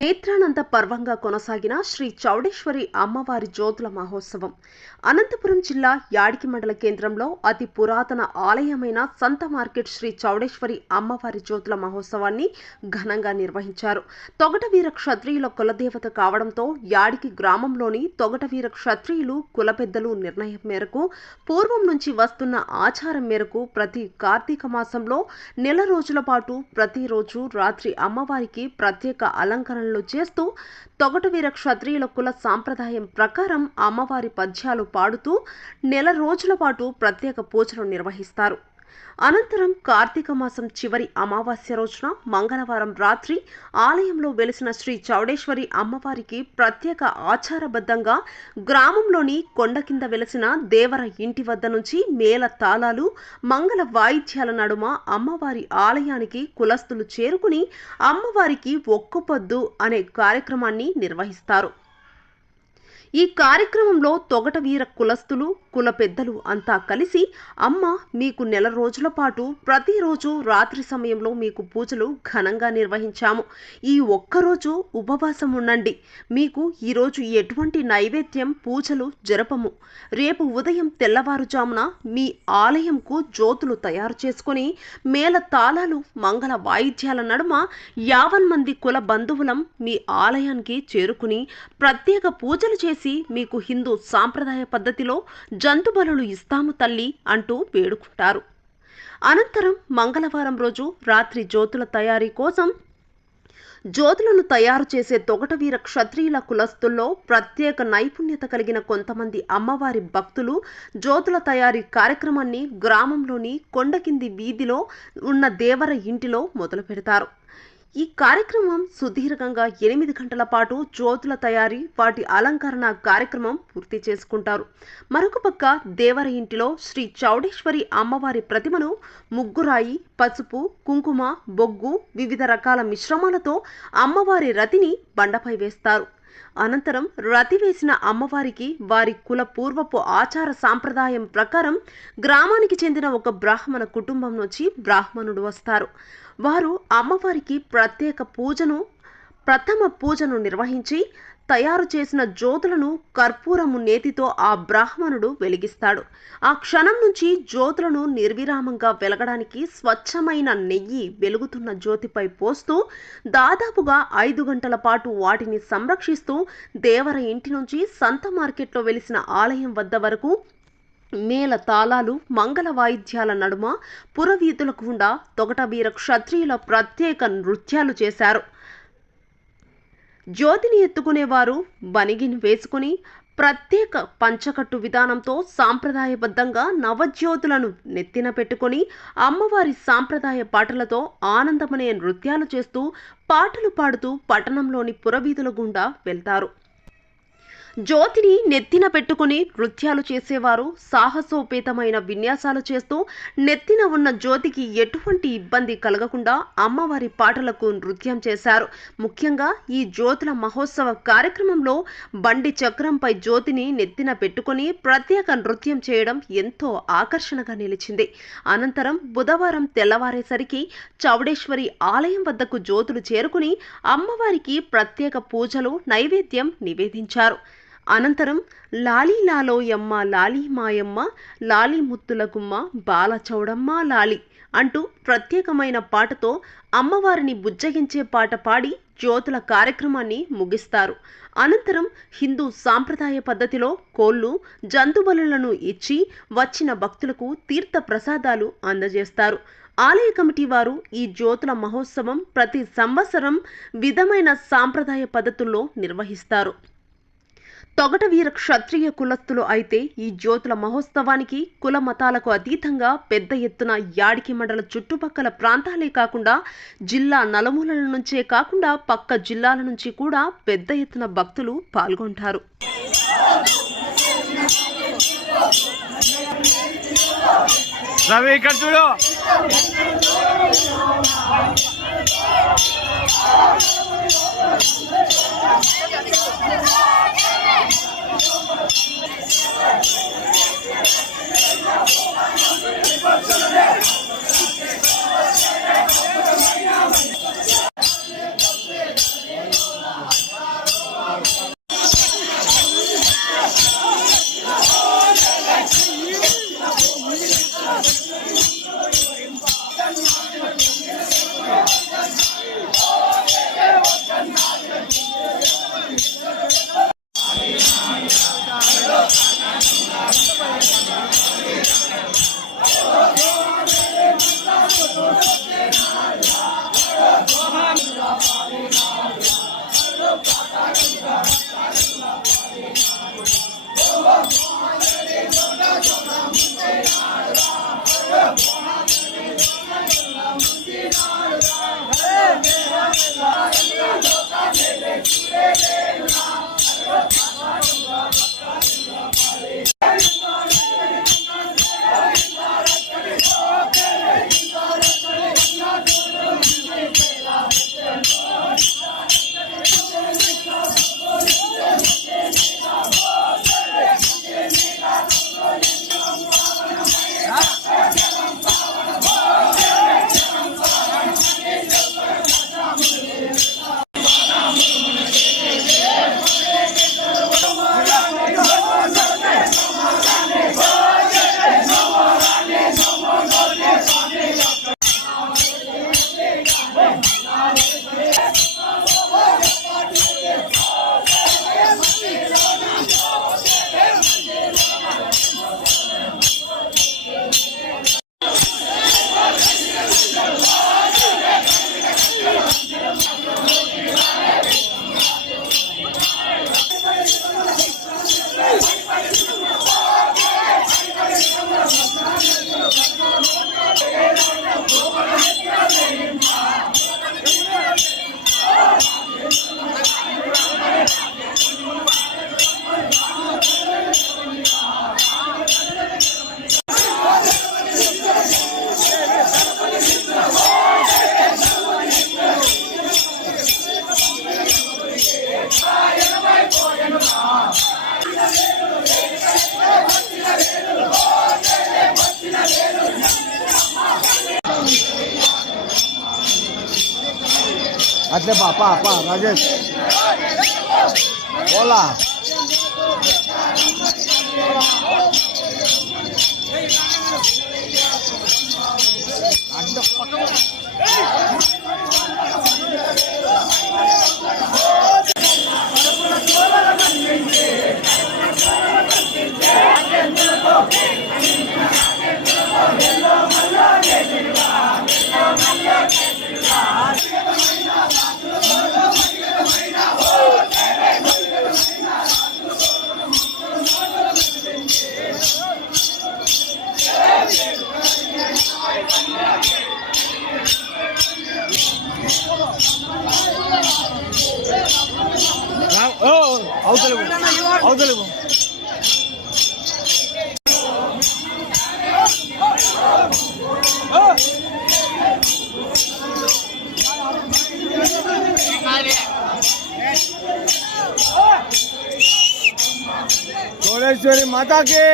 నేత్రానంద పర్వంగా కొనసాగిన శ్రీ చౌడేశ్వరి అమ్మవారి జ్యోతుల మహోత్సవం అనంతపురం జిల్లా యాడికి మండల కేంద్రంలో అతి పురాతన ఆలయమైన సంత మార్కెట్ శ్రీ చౌడేశ్వరి అమ్మవారి జ్యోతుల మహోత్సవాన్ని ఘనంగా నిర్వహించారు. తొగటవీర క్షత్రియుల కులదేవత కావడంతో యాడికి గ్రామంలోని తొగటవీర క్షత్రియులు కుల పెద్దలు నిర్ణయం మేరకు పూర్వం నుంచి వస్తున్న ఆచారం మేరకు ప్రతి కార్తీక మాసంలో నెల రోజుల పాటు ప్రతిరోజు రాత్రి అమ్మవారికి ప్రత్యేక అలంకరణ చేస్తూ తొగటవీర క్షత్రియుల కుల సాంప్రదాయం ప్రకారం అమ్మవారి పద్యాలు పాడుతూ నెల రోజుల పాటు ప్రత్యేక పూజలు నిర్వహిస్తారు. అనంతరం కార్తీక మాసం చివరి అమావాస్య రోజున మంగళవారం రాత్రి ఆలయంలో వెలిసిన శ్రీ చౌడేశ్వరి అమ్మవారికి ప్రత్యేక ఆచారబద్ధంగా గ్రామంలోని కొండ కింద వెలిసిన దేవర ఇంటి వద్ద నుంచి మేళ తాళాలు మంగళ వాయిద్యాల నడుమ అమ్మవారి ఆలయానికి కులస్తులు చేరుకుని అమ్మవారికి ఒక్కపొద్దు అనే కార్యక్రమాన్ని నిర్వహిస్తారు. ఈ కార్యక్రమంలో తొగటవీర కులస్తులు కుల పెద్దలు అంతా కలిసి అమ్మ మీకు నెల రోజుల పాటు ప్రతిరోజు రాత్రి సమయంలో మీకు పూజలు ఘనంగా నిర్వహించాము. ఈ ఒక్కరోజు ఉపవాసం ఉండండి. మీకు ఈరోజు ఎటువంటి నైవేద్యం పూజలు జరపము. రేపు ఉదయం తెల్లవారుజామున మీ ఆలయంకు జ్యోతులు తయారు చేసుకుని మేళ తాళాలు మంగళ వాయిద్యాల నడుమ 50 మంది కుల బంధువులం మీ ఆలయానికి చేరుకుని ప్రత్యేక పూజలు చేసి మీకు హిందూ సాంప్రదాయ పద్ధతిలో జంతు బలులు ఇస్తాము తల్లి అంటూ వేడుకుంటారు. అనంతరం మంగళవారం రోజు రాత్రి జ్యోతుల తయారీ కోసం జ్యోతులను తయారు చేసే తొగటవీర క్షత్రియుల కులస్తుల్లో ప్రత్యేక నైపుణ్యత కలిగిన కొంతమంది అమ్మవారి భక్తులు జ్యోతుల తయారీ కార్యక్రమాన్ని గ్రామంలోని కొండకింది వీధిలో ఉన్న దేవర ఇంటిలో మొదలు పెడతారు. ఈ కార్యక్రమం సుదీర్ఘంగా 8 గంటల పాటు జ్యోతుల తయారీ వాటి అలంకరణ కార్యక్రమం పూర్తి చేసుకుంటారు. మరొక పక్క దేవర ఇంటిలో శ్రీ చౌడేశ్వరి అమ్మవారి ప్రతిమను ముగ్గురాయి, పసుపు, కుంకుమ, బొగ్గు వివిధ రకాల మిశ్రమాలతో అమ్మవారి రతిని బండపై వేస్తారు. అనంతరం రతి వేసిన అమ్మవారికి వారి కుల పూర్వపు ఆచార సాంప్రదాయం ప్రకారం గ్రామానికి చెందిన ఒక బ్రాహ్మణ కుటుంబం నుంచి బ్రాహ్మణుడు వస్తారు. వారు అమ్మవారికి ప్రథమ పూజను నిర్వహించి తయారు చేసిన జ్యోతులను కర్పూరము నేతితో ఆ బ్రాహ్మణుడు వెలిగిస్తాడు. ఆ క్షణం నుంచి జ్యోతులను నిర్విరామంగా వెలగడానికి స్వచ్ఛమైన నెయ్యి వెలుగుతున్న జ్యోతిపై పోస్తూ దాదాపుగా 5 గంటల పాటు వాటిని సంరక్షిస్తూ దేవర ఇంటి నుంచి సంత మార్కెట్లో వెలిసిన ఆలయం వద్ద వరకు మేళ తాళాలు మంగళ వాయిద్యాల నడుమ పురవీధుల గుండా తొగటవీర క్షత్రియుల ప్రత్యేక నృత్యాలు చేశారు. జ్యోతిని ఎత్తుకునేవారు బనిగిని వేసుకుని ప్రత్యేక పంచకట్టు విధానంతో సాంప్రదాయబద్ధంగా నవజ్యోతులను నెత్తిన పెట్టుకుని అమ్మవారి సాంప్రదాయ పాటలతో ఆనందమనే నృత్యాలు చేస్తూ పాటలు పాడుతూ పట్టణంలోని పురవీధుల గుండా వెళ్తారు. జ్యోతిని నెత్తిన పెట్టుకుని నృత్యాలు చేసేవారు సాహసోపేతమైన విన్యాసాలు చేస్తూ నెత్తిన ఉన్న జ్యోతికి ఎటువంటి ఇబ్బంది కలగకుండా అమ్మవారి పాటలకు నృత్యం చేశారు. ముఖ్యంగా ఈ జ్యోతుల మహోత్సవ కార్యక్రమంలో బండి చక్రంపై జ్యోతిని నెత్తిన పెట్టుకుని ప్రత్యేక నృత్యం చేయడం ఎంతో ఆకర్షణగా నిలిచింది. అనంతరం బుధవారం తెల్లవారేసరికి చౌడేశ్వరి ఆలయం వద్దకు జ్యోతులు చేరుకుని అమ్మవారికి ప్రత్యేక పూజలు నైవేద్యం నివేదించారు. అనంతరం లాలీ లాలోయమ్మ లాలీ మాయమ్మ లాలీ ముత్తుల గుమ్మ బాల చౌడమ్మ లాలి అంటూ ప్రత్యేకమైన పాటతో అమ్మవారిని బుజ్జగించే పాట పాడి జ్యోతుల కార్యక్రమాన్ని ముగిస్తారు. అనంతరం హిందూ సాంప్రదాయ పద్ధతిలో కోళ్లు, జంతుబలులను ఇచ్చి వచ్చిన భక్తులకు తీర్థ ప్రసాదాలు అందజేస్తారు. ఆలయ కమిటీ వారు ఈ జ్యోతుల మహోత్సవం ప్రతి సంవత్సరం విధమైన సాంప్రదాయ పద్ధతుల్లో నిర్వహిస్తారు. తొగటవీర క్షత్రియ కులస్తులు అయితే ఈ జ్యోతుల మహోత్సవానికి కుల మతాలకు అతీతంగా పెద్ద ఎత్తున యాడికి మండల చుట్టుపక్కల ప్రాంతాలే కాకుండా జిల్లా నలుమూలల నుంచే కాకుండా పక్క జిల్లాల నుంచి కూడా పెద్ద ఎత్తున భక్తులు పాల్గొంటారు. అట్లే పాపా రాజేష్ పోలా అవతలేవు चौड़ेश्वरी माता के